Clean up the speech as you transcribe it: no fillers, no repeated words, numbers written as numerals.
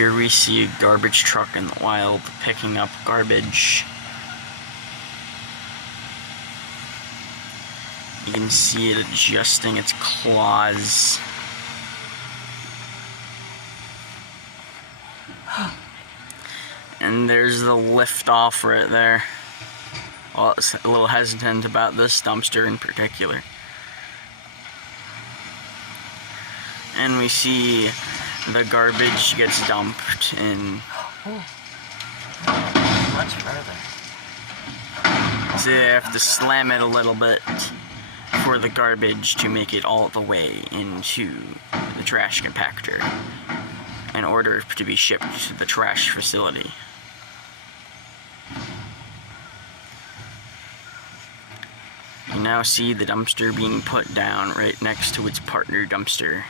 Here we see a garbage truck in the wild picking up garbage. You can see it adjusting its claws. And there's the lift off right there. Well, it's a little hesitant about this dumpster in particular. And we see the garbage gets dumped in. Much further. So you have to slam it a little bit for the garbage to make it all the way into the trash compactor in order to be shipped to the trash facility. You now see the dumpster being put down right next to its partner dumpster.